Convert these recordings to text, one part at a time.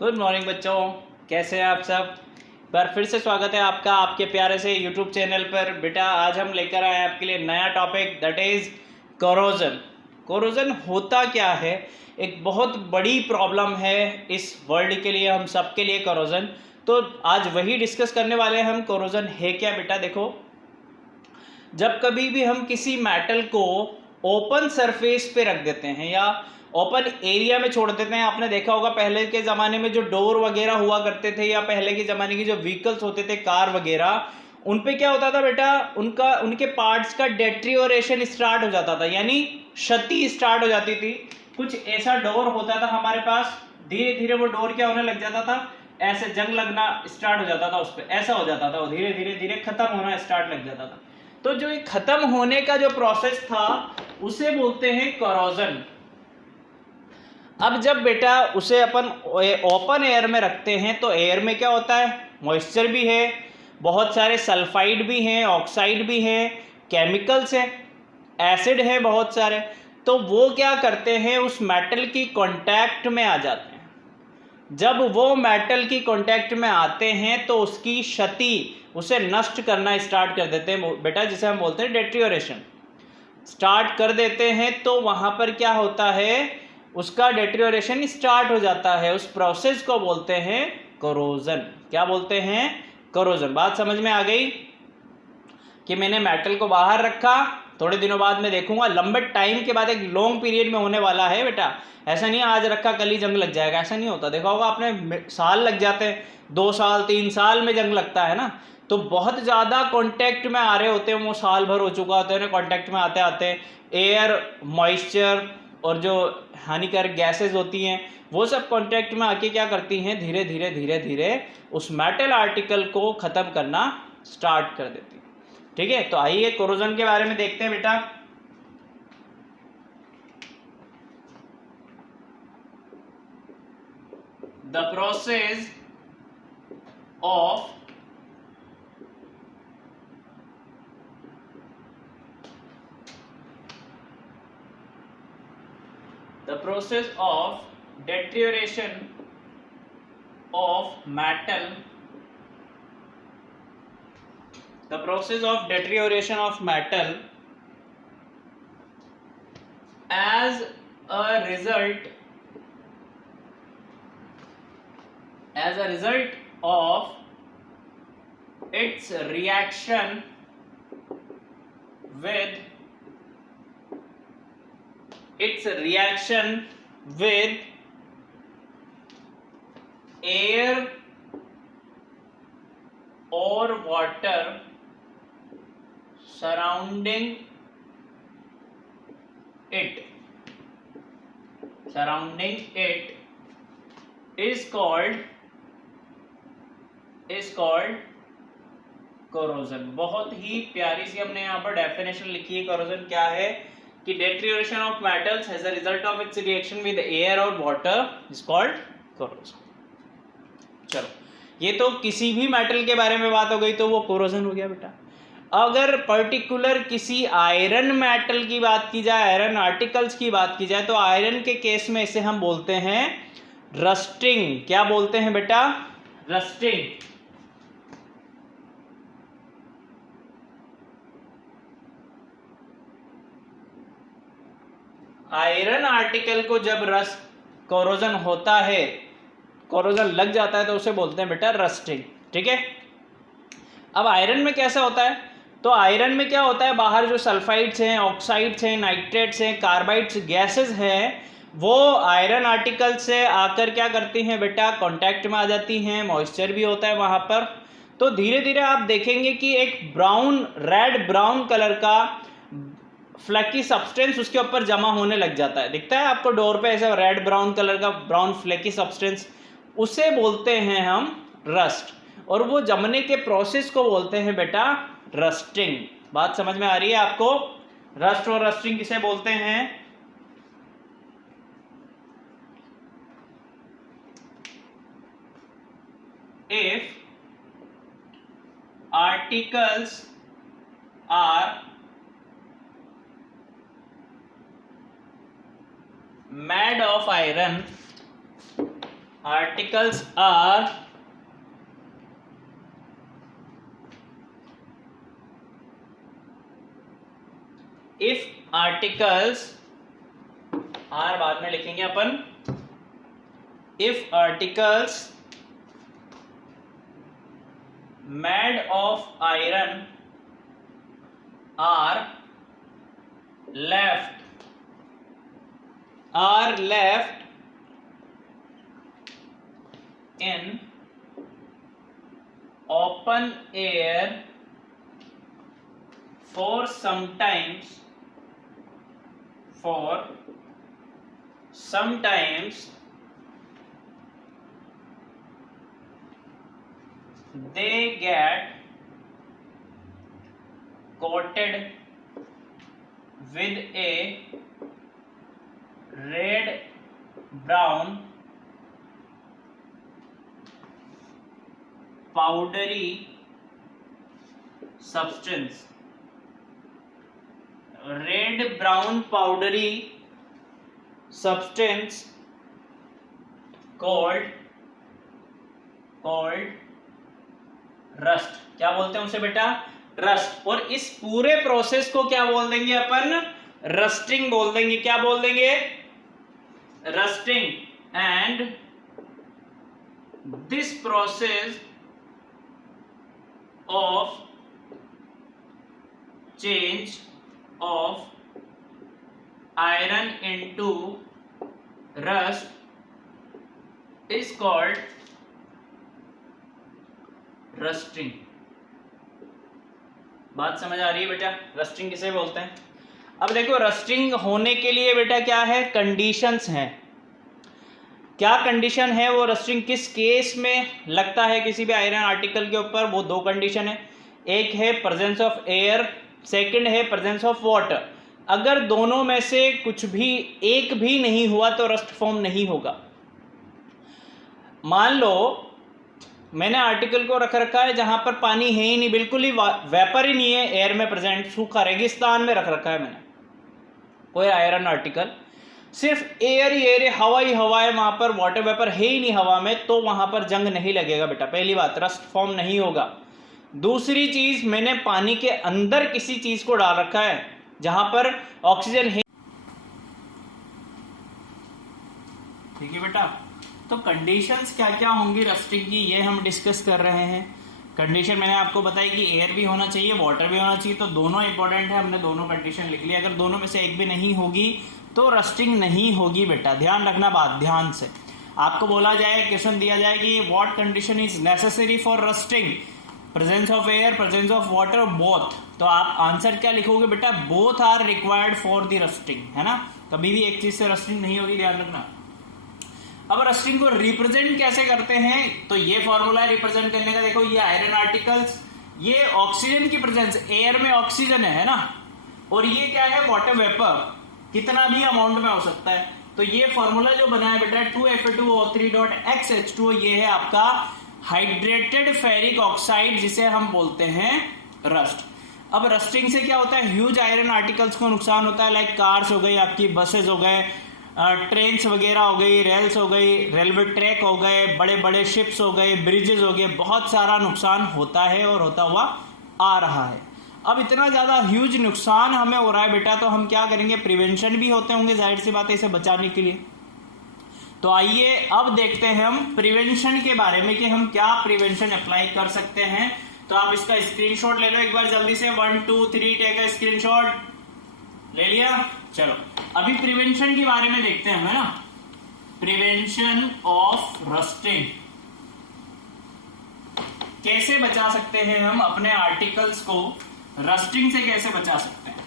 Good morning बच्चों, कैसे हैं आप सब। बार फिर से स्वागत है आपका आपके प्यारे से यूट्यूब चैनल पर। बेटा आज हम लेकर आए हैं आपके लिए नया topic, that is corrosion. Corrosion होता क्या है, एक बहुत बड़ी प्रॉब्लम है इस वर्ल्ड के लिए, हम सब के लिए कोरोजन। तो आज वही डिस्कस करने वाले हैं हम, कोरोजन है क्या। बेटा देखो, जब कभी भी हम किसी मेटल को ओपन सरफेस पे रख देते हैं या ओपन एरिया में छोड़ देते हैं, आपने देखा होगा पहले के ज़माने में जो डोर वगैरह हुआ करते थे या पहले के ज़माने की जो व्हीकल्स होते थे, कार वगैरह, उन पे क्या होता था बेटा, उनके पार्ट्स का डेट्रियोरेशन स्टार्ट हो जाता था, यानी क्षति स्टार्ट हो जाती थी। कुछ ऐसा डोर होता था हमारे पास, धीरे धीरे वो डोर क्या होने लग जाता था, ऐसे जंग लगना स्टार्ट हो जाता था उस पर, ऐसा हो जाता था, वो धीरे धीरे धीरे खत्म होना स्टार्ट लग जाता था। तो जो ये खत्म होने का जो प्रोसेस था उसे बोलते हैं कोरोजन। अब जब बेटा उसे अपन ओपन एयर में रखते हैं तो एयर में क्या होता है, मॉइस्चर भी है, बहुत सारे सल्फाइड भी हैं, ऑक्साइड भी हैं, केमिकल्स हैं, एसिड है बहुत सारे। तो वो क्या करते हैं, उस मेटल की कांटेक्ट में आ जाते हैं। जब वो मेटल की कांटेक्ट में आते हैं तो उसकी क्षति, उसे नष्ट करना स्टार्ट कर देते हैं बेटा, जिसे हम बोलते हैं डेट्रियोरेशन स्टार्ट कर देते हैं। तो वहाँ पर क्या होता है, उसका डेट्रियोरेशन स्टार्ट हो जाता है। उस प्रोसेस को बोलते हैं कोरोजन। क्या बोलते हैं, कोरोजन। बात समझ में आ गई कि मैंने मेटल को बाहर रखा, थोड़े दिनों बाद मैं देखूंगा, लंबे टाइम के बाद एक लॉन्ग पीरियड में होने वाला है बेटा। ऐसा नहीं आज रखा कल ही जंग लग जाएगा, ऐसा नहीं होता। देखा होगा आपने, साल लग जाते हैं, 2 साल 3 साल में जंग लगता है ना। तो बहुत ज़्यादा कांटेक्ट में आ रहे होते हैं, वो साल भर हो चुका होता है ना कांटेक्ट में आते आते। एयर, मॉइस्चर और जो हानिकारक गैसेज होती हैं वो सब कांटेक्ट में आके क्या करती हैं, धीरे धीरे धीरे धीरे उस मेटल आर्टिकल को ख़त्म करना स्टार्ट कर देती हैं। ठीक है, तो आइए कोरोजन के बारे में देखते हैं बेटा। The process of deterioration of metal, the process of deterioration of metal as a result of its reaction with air or water surrounding it is called corrosion. बहुत ही प्यारी सी हमने यहाँ पर डेफिनेशन लिखी है। कोरोजन क्या है कि deterioration of metals as a result of its reaction with air और वाटर इज कॉल्ड कोरोजन। चलो, ये तो किसी भी मेटल के बारे में बात हो गई तो वो कोरोजन हो गया बेटा। अगर पर्टिकुलर किसी आयरन मेटल की बात की जाए, आयरन आर्टिकल्स की बात की जाए, तो आयरन के केस में इसे हम बोलते हैं रस्टिंग। क्या बोलते हैं बेटा, रस्टिंग। आयरन आर्टिकल को जब रस्ट, कोरोजन होता है, कोरोजन लग जाता है तो उसे बोलते हैं बेटा रस्टिंग। ठीक है, अब आयरन में कैसा होता है, तो आयरन में क्या होता है, बाहर जो सल्फाइड्स हैं, ऑक्साइड्स हैं, नाइट्रेट्स हैं, कार्बाइड्स, गैसेस हैं, वो आयरन आर्टिकल से आकर क्या करती हैं बेटा, कांटेक्ट में आ जाती हैं। मॉइस्चर भी होता है वहाँ पर। तो धीरे धीरे आप देखेंगे कि एक रेड ब्राउन कलर का फ्लैकी सब्सटेंस उसके ऊपर जमा होने लग जाता है। दिखता है आपको डोर पे ऐसा रेड ब्राउन कलर का ब्राउन फ्लैकी सब्सटेंस, उसे बोलते हैं हम रस्ट। और वो जमने के प्रोसेस को बोलते हैं बेटा रस्टिंग। बात समझ में आ रही है आपको, रस्ट और रस्टिंग किसे बोलते हैं। If articles are made of iron, articles are if articles R बाद में लिखेंगे अपन, if articles made of iron are left in open air for sometimes they get coated with a red brown powdery substance, red brown powdery substance called rust. क्या बोलते हैं उसे बेटा? Rust. और इस पूरे प्रोसेस को क्या बोल देंगे अपन? रस्टिंग बोल देंगे। क्या बोल देंगे? Rusting. And this process of change of iron into rust is called rusting. बात समझ आ रही है बेटा? रस्टिंग किसे बोलते हैं? अब देखो, रस्टिंग होने के लिए बेटा क्या है? कंडीशंस हैं। क्या कंडीशन है? वो रस्टिंग किस केस में लगता है किसी भी आयरन आर्टिकल के ऊपर? वो दो कंडीशन है, एक है प्रेजेंस ऑफ एयर, सेकंड है प्रेजेंस ऑफ वाटर। अगर दोनों में से कुछ भी एक भी नहीं हुआ तो रस्ट फॉर्म नहीं होगा। मान लो मैंने आर्टिकल को रख रखा है जहां पर पानी है ही नहीं, बिल्कुल ही वेपर ही नहीं है एयर में प्रेजेंट, सूखा रेगिस्तान में रख रखा है मैंने कोई आयरन आर्टिकल, सिर्फ एयर ही एयर, हवा ही हवा है, वहां पर वाटर वेपर है ही नहीं हवा में, तो वहां पर जंग नहीं लगेगा बेटा। पहली बात, रस्ट फॉर्म नहीं होगा। दूसरी चीज, मैंने पानी के अंदर किसी चीज को डाल रखा है जहां पर ऑक्सीजन है। ठीक है बेटा? तो कंडीशंस क्या क्या होंगी रस्टिंग की, ये हम डिस्कस कर रहे हैं। कंडीशन मैंने आपको बताई कि एयर भी होना चाहिए, वाटर भी होना चाहिए, तो दोनों इंपॉर्टेंट है। हमने दोनों कंडीशन लिख ली। अगर दोनों में से एक भी नहीं होगी तो रस्टिंग नहीं होगी बेटा। ध्यान रखना बात, ध्यान से। आपको बोला जाए, क्वेश्चन दिया जाए कि what condition is necessary for rusting? Presence of air, presence of water, both. तो आप आंसर क्या लिखोगे बेटा? Both are required for the rusting, है ना? कभी भी एक चीज से रस्टिंग नहीं होगी, ध्यान रखना। अब रस्टिंग को रिप्रेजेंट कैसे करते हैं? तो ये फॉर्मूला है रिप्रेजेंट करने का। देखो, ये आयरन आर्टिकल्स, ये ऑक्सीजन की प्रेजेंस, एयर में ऑक्सीजन है ना, और ये क्या है? वाटर वेपर, कितना भी अमाउंट में हो सकता है। तो ये फॉर्मूला जो बना है बेटा 2Fa2O3.XH2O, ये है आपका हाइड्रेटेड फेरिक ऑक्साइड, जिसे हम बोलते हैं रस्ट। अब रस्टिंग से क्या होता है? ह्यूज आयरन आर्टिकल्स को नुकसान होता है, लाइक कार्स हो गई, आपकी बसेस हो गए, ट्रेन्स वगैरह हो गई, रेल्स हो गई, रेलवे ट्रैक हो गए, बड़े बड़े शिप्स हो गए, ब्रिजेस हो गए, बहुत सारा नुकसान होता है और होता हुआ आ रहा है। अब इतना ज़्यादा ह्यूज नुकसान हमें हो रहा है बेटा, तो हम क्या करेंगे? प्रिवेंशन भी होते होंगे, जाहिर सी बात है, इसे बचाने के लिए। तो आइए अब देखते हैं हम प्रिवेंशन के बारे में कि हम क्या प्रिवेंशन अप्लाई कर सकते हैं। तो आप इसका स्क्रीनशॉट ले लो एक बार जल्दी से, 1 2 3 टेक अ स्क्रीनशॉट। ले लिया? चलो अभी प्रिवेंशन के बारे में देखते हैं, है ना? प्रिवेंशन ऑफ रस्टिंग, कैसे बचा सकते हैं हम अपने आर्टिकल्स को? रस्टिंग से कैसे बचा सकते हैं?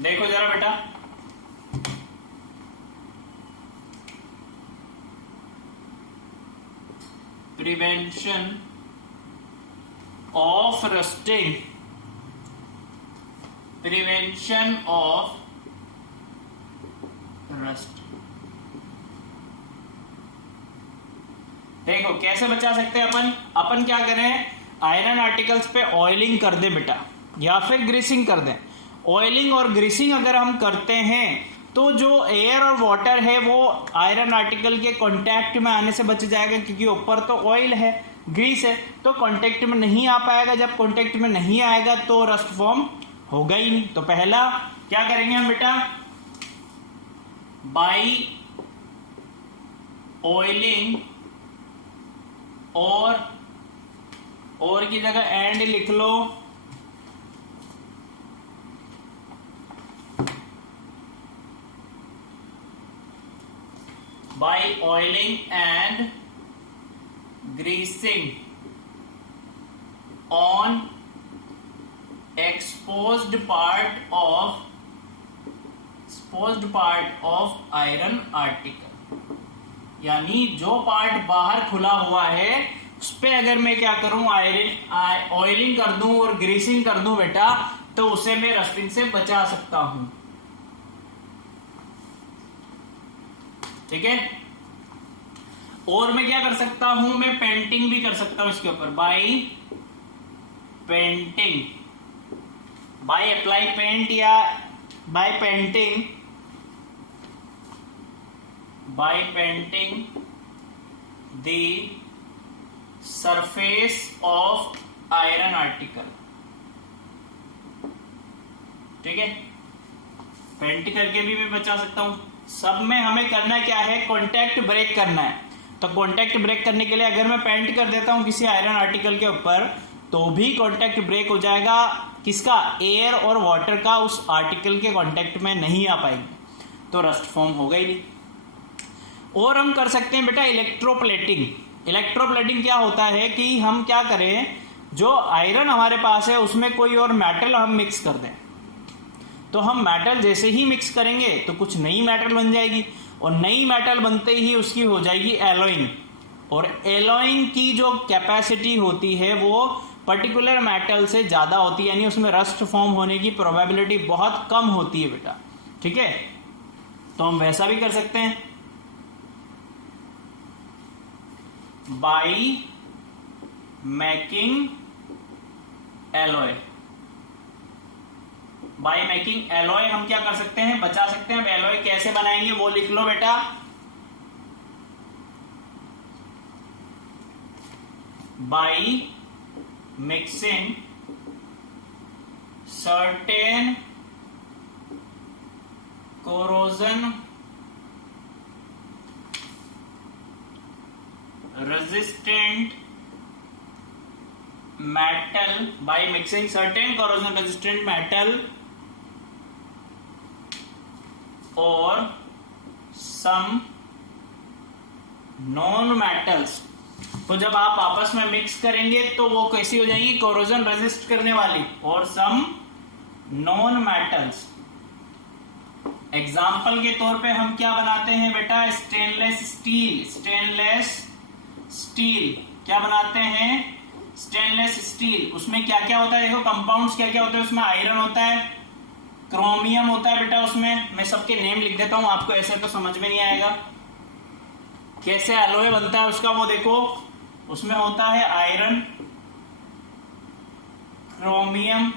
देखो जरा बेटा, prevention of rusting, prevention of rust. देखो कैसे बचा सकते हैं अपन क्या करें? आयरन आर्टिकल्स पे ऑयलिंग कर दें बेटा, या फिर ग्रीसिंग कर दें। ऑयलिंग और ग्रीसिंग अगर हम करते हैं तो जो एयर और वाटर है वो आयरन आर्टिकल के कांटेक्ट में आने से बच जाएगा, क्योंकि ऊपर तो ऑयल है, ग्रीस है, तो कांटेक्ट में नहीं आ पाएगा। जब कांटेक्ट में नहीं आएगा तो रस्ट फॉर्म होगा ही नहीं। तो पहला क्या करेंगे हम बेटा, बाई ऑयलिंग, और की जगह एंड लिख लो, by oiling and greasing on exposed part of iron article, यानी जो पार्ट बाहर खुला हुआ है उस पे अगर मैं क्या करूं, ऑयलिंग कर दूं और ग्रीसिंग कर दूं बेटा, तो उसे मैं रस्टिंग से बचा सकता हूं। ठीक है, और मैं क्या कर सकता हूं, मैं पेंटिंग भी कर सकता हूं इसके ऊपर, by painting, by apply paint या by painting the surface of iron article. ठीक है, पेंट करके भी मैं बचा सकता हूं। सब में हमें करना क्या है, कांटेक्ट ब्रेक करना है। तो कांटेक्ट ब्रेक करने के लिए अगर मैं पेंट कर देता हूं किसी आयरन आर्टिकल के ऊपर, तो भी कांटेक्ट ब्रेक हो जाएगा। किसका, एयर और वाटर का उस आर्टिकल के कांटेक्ट में नहीं आ पाएंगे, तो रस्ट फॉर्म होगा ही नहीं। और हम कर सकते हैं बेटा इलेक्ट्रोप्लेटिंग। इलेक्ट्रोप्लेटिंग क्या होता है कि हम क्या करें, जो आयरन हमारे पास है उसमें कोई और मेटल हम मिक्स कर दें। तो हम मेटल जैसे ही मिक्स करेंगे तो कुछ नई मेटल बन जाएगी, और नई मेटल बनते ही उसकी हो जाएगी एलॉइंग। और एलॉइंग की जो कैपेसिटी होती है वो पर्टिकुलर मेटल से ज़्यादा होती है, यानी उसमें रस्ट फॉर्म होने की प्रोबेबिलिटी बहुत कम होती है बेटा। ठीक है, तो हम वैसा भी कर सकते हैं, by making alloy. By making alloy हम क्या कर सकते हैं, बचा सकते हैं। अब एलॉय कैसे बनाएंगे वो लिख लो बेटा, by mixing certain corrosion resistant metal, by mixing certain corrosion resistant metal और सम नॉन मेटल्स। तो जब आप आपस में मिक्स करेंगे तो वो कैसी हो जाएंगी, कोरोजन रेजिस्ट करने वाली, और सम नॉन मेटल्स। एग्जाम्पल के तौर पे हम क्या बनाते हैं बेटा, स्टेनलेस स्टील। स्टेनलेस स्टील क्या बनाते हैं, स्टेनलेस स्टील। उसमें क्या क्या होता है, देखो कंपाउंड्स क्या क्या होते हैं उसमें, आयरन होता है, क्रोमियम होता है बेटा उसमें। मैं सबके नेम लिख देता हूं, आपको ऐसे तो समझ में नहीं आएगा। कैसे एलॉय बनता है उसका वो देखो, उसमें होता है iron, chromium,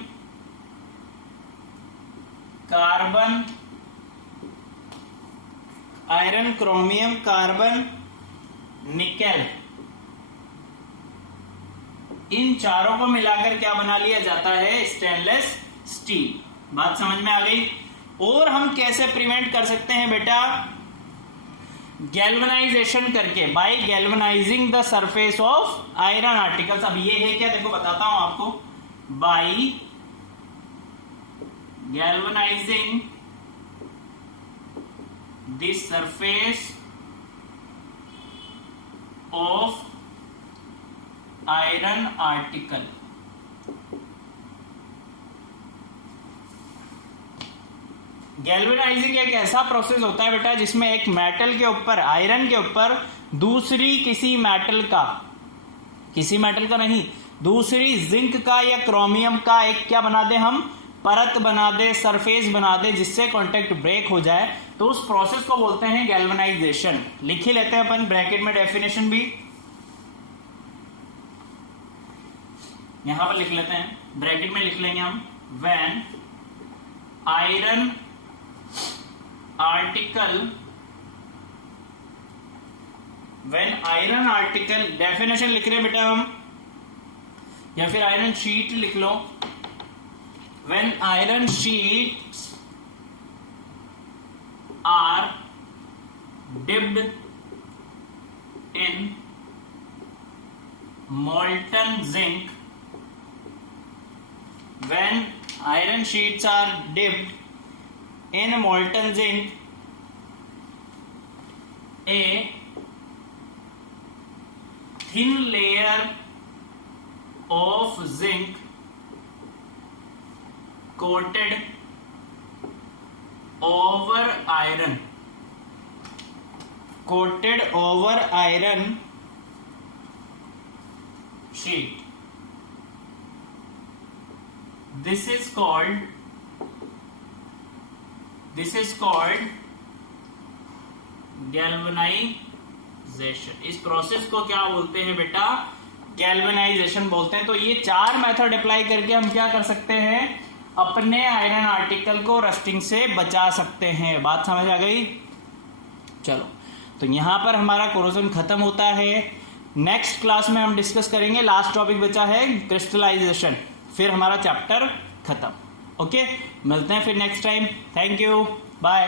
carbon, iron, chromium, carbon, nickel. इन चारों को मिलाकर क्या बना लिया जाता है, स्टेनलेस स्टील। बात समझ में आ गई। और हम कैसे प्रिवेंट कर सकते हैं बेटा, गैल्वेनाइजेशन करके, by galvanizing the surface of iron articles. अब ये है क्या, देखो बताता हूं आपको, by galvanizing the surface of iron article. Galvanizing एक ऐसा प्रोसेस होता है बेटा जिसमें एक मेटल के ऊपर, आयरन के ऊपर दूसरी किसी मेटल का नहीं, दूसरी जिंक का या क्रोमियम का एक क्या बना दे, हम परत बना दे, सरफेस बना दे, जिससे कांटेक्ट ब्रेक हो जाए। तो उस प्रोसेस को बोलते हैं गैल्वेनाइजेशन। लिख ही लेते हैं अपन ब्रैकेट में डेफिनेशन भी, यहां पर लिख लेते हैं, ब्रैकेट में लिख लेंगे हम, when article, when iron article, definition लिख रहे हैं बेटा हम, या फिर आयरन शीट लिख लो। When iron sheets are dipped in molten zinc, when iron sheets are dipped in molten zinc, a thin layer of zinc coated over iron, coated over iron sheet, this is called galvanisation. इस process को क्या बोलते हैं बेटा? Galvanisation बोलते हैं। तो ये 4 मेथड अप्लाई करके हम क्या कर सकते हैं? अपने आयरन आर्टिकल को रस्टिंग से बचा सकते हैं। बात समझ आ गई? चलो, तो यहां पर हमारा कोरोजन खत्म होता है। नेक्स्ट क्लास में हम डिस्कस करेंगे, लास्ट टॉपिक बचा है क्रिस्टलाइजेशन, फिर हमारा चैप्टर खत्म। ओके, मिलते हैं फिर next time. Thank you, bye.